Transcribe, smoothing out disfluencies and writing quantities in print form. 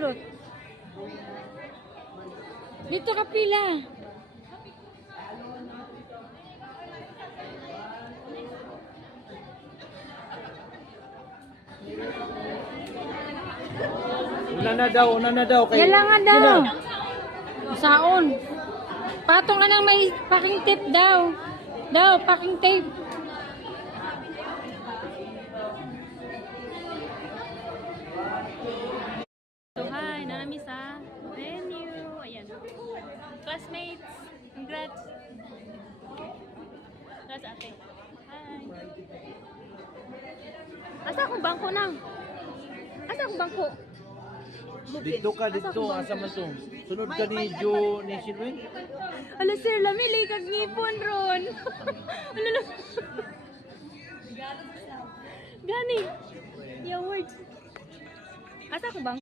sulot. Dito ka pila. Una na daw. Kailangan daw. Saon. Patong na ng may packing tape daw. Packing tape. So hi, nami sa venue. Ayan. Classmates, congrats. Congrats ate. Hi. Asa akong bangko nang? Asa akong bangko? Dito ka, asa man to. Sunod ka ni Jo, ni Silwin. Ala sir, lamili kag ngipon ron. Ala. Gani. Your words. Asa akong bangko?